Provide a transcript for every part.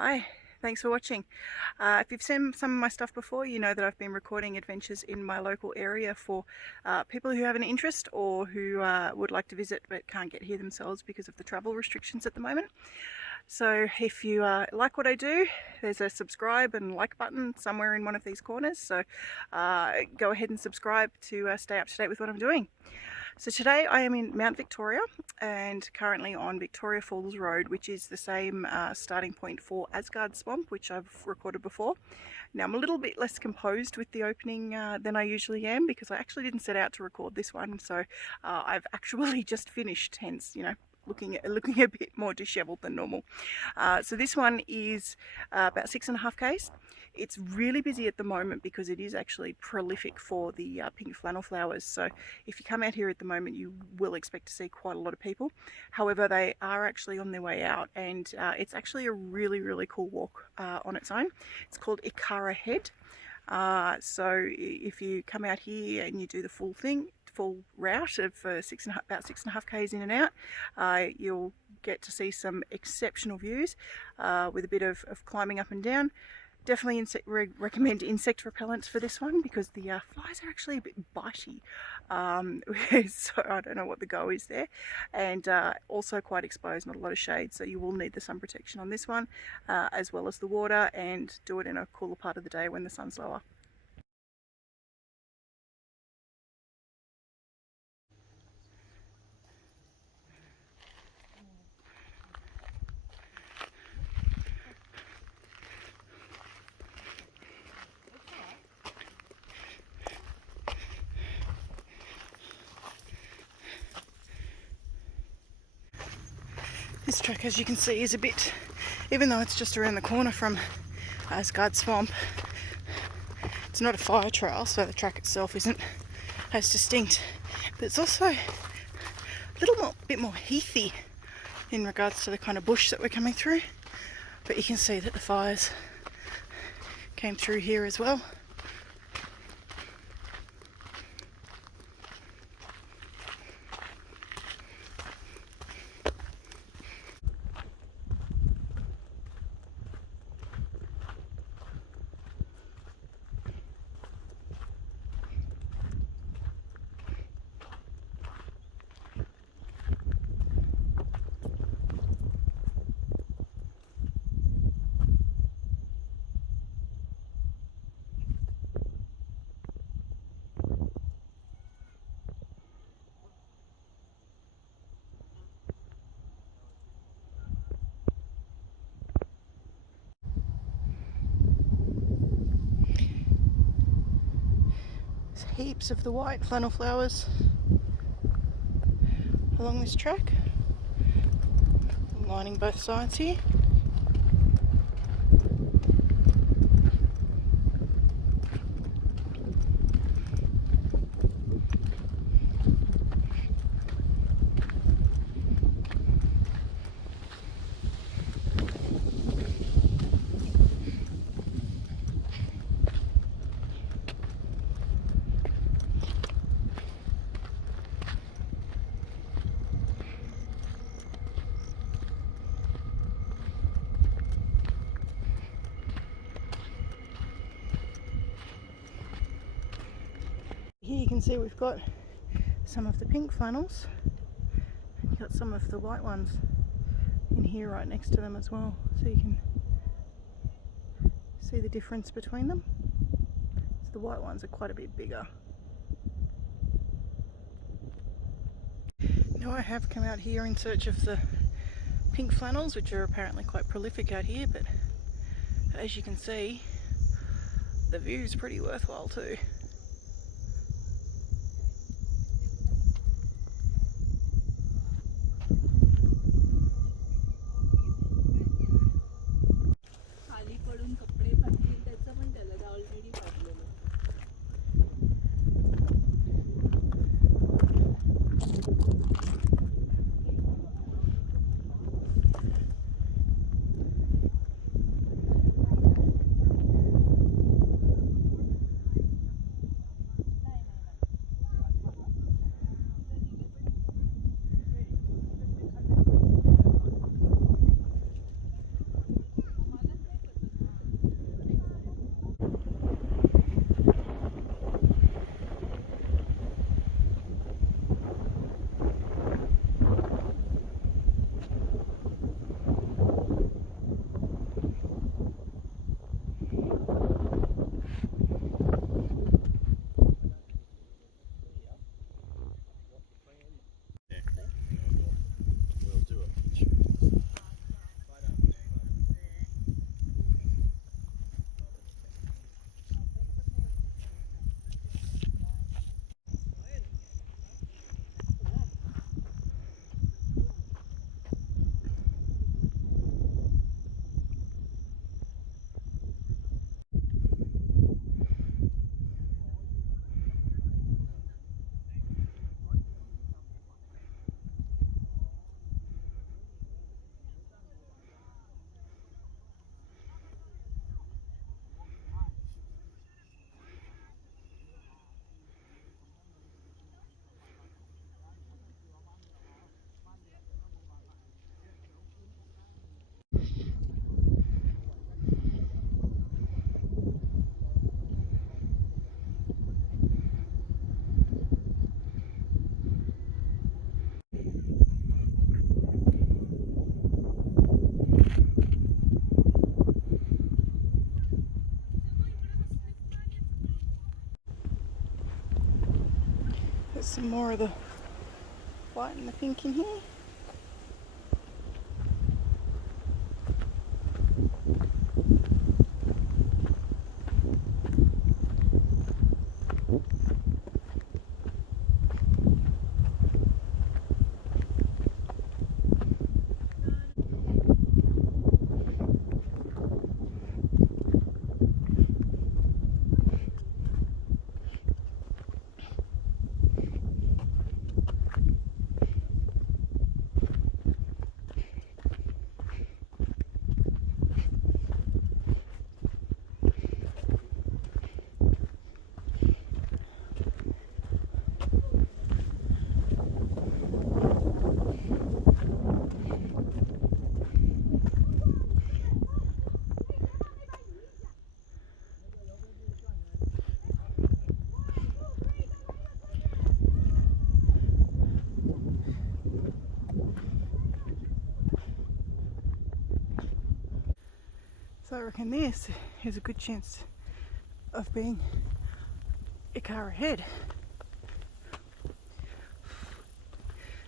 Hi, thanks for watching. If you've seen some of my stuff before, you know that I've been recording adventures in my local area for people who have an interest or who would like to visit but can't get here themselves because of the travel restrictions at the moment. So if you like what I do, there's a subscribe and like button somewhere in one of these corners, so go ahead and subscribe to stay up to date with what I'm doing. So today I am in Mount Victoria and currently on Victoria Falls Road, which is the same starting point for Asgard Swamp, which I've recorded before. Now I'm a little bit less composed with the opening than I usually am because I actually didn't set out to record this one, so I've actually just finished, hence, you know, looking a bit more disheveled than normal. So this one is about 6.5 k's. It's really busy at the moment because it is actually prolific for the pink flannel flowers. So if you come out here at the moment, you will expect to see quite a lot of people. However, they are actually on their way out, and it's actually a really cool walk on its own. It's called Ikara Head. So if you come out here and you do the full route of about 6.5 k's in and out, you'll get to see some exceptional views with a bit of climbing up and down. Definitely recommend insect repellents for this one because the flies are actually a bit bitey. So I don't know what the go is there. And also quite exposed, not a lot of shade, so you will need the sun protection on this one, as well as the water, and do it in a cooler part of the day when the sun's lower. This track, as you can see, is a bit, even though it's just around the corner from Asgard Swamp, it's not a fire trail, so the track itself isn't as distinct, but it's also a bit more heathy in regards to the kind of bush that we're coming through. But you can see that the fires came through here as well. Heaps of the white flannel flowers along this track, lining both sides here. Here you can see we've got some of the pink flannels, and you've got some of the white ones in here right next to them as well, so you can see the difference between them. So the white ones are quite a bit bigger. Now I have come out here in search of the pink flannels, which are apparently quite prolific out here, but as you can see, the view is pretty worthwhile too. some more of the white and the pink in here. So I reckon this is a good chance of being Ikara Head.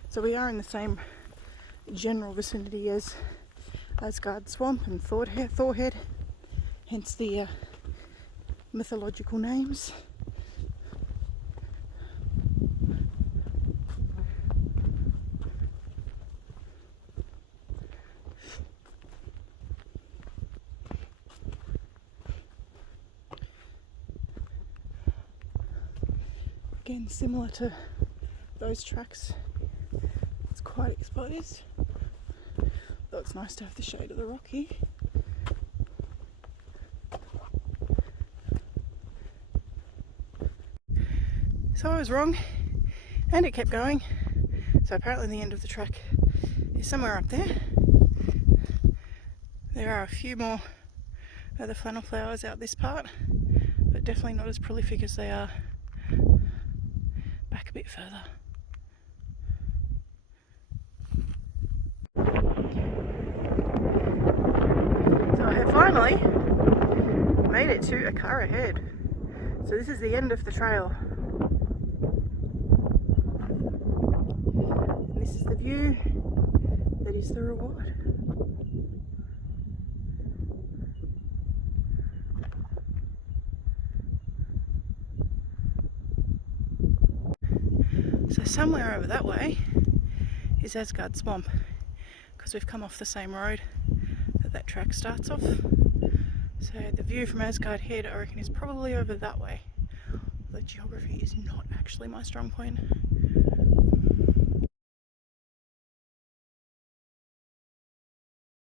So we are in the same general vicinity as Asgard Swamp and Thor Head, hence the mythological names. Again, similar to those tracks, it's quite exposed, though it's nice to have the shade of the rock here. So I was wrong, and it kept going. So apparently the end of the track is somewhere up there. There are a few more of the flannel flowers out this part, but definitely not as prolific as they are back a bit further. So I have finally made it to Ikara Head. So this is the end of the trail. And this is the view that is the reward. So somewhere over that way is Asgard Swamp, because we've come off the same road that track starts off. So the view from Asgard Head, I reckon, is probably over that way. The geography is not actually my strong point.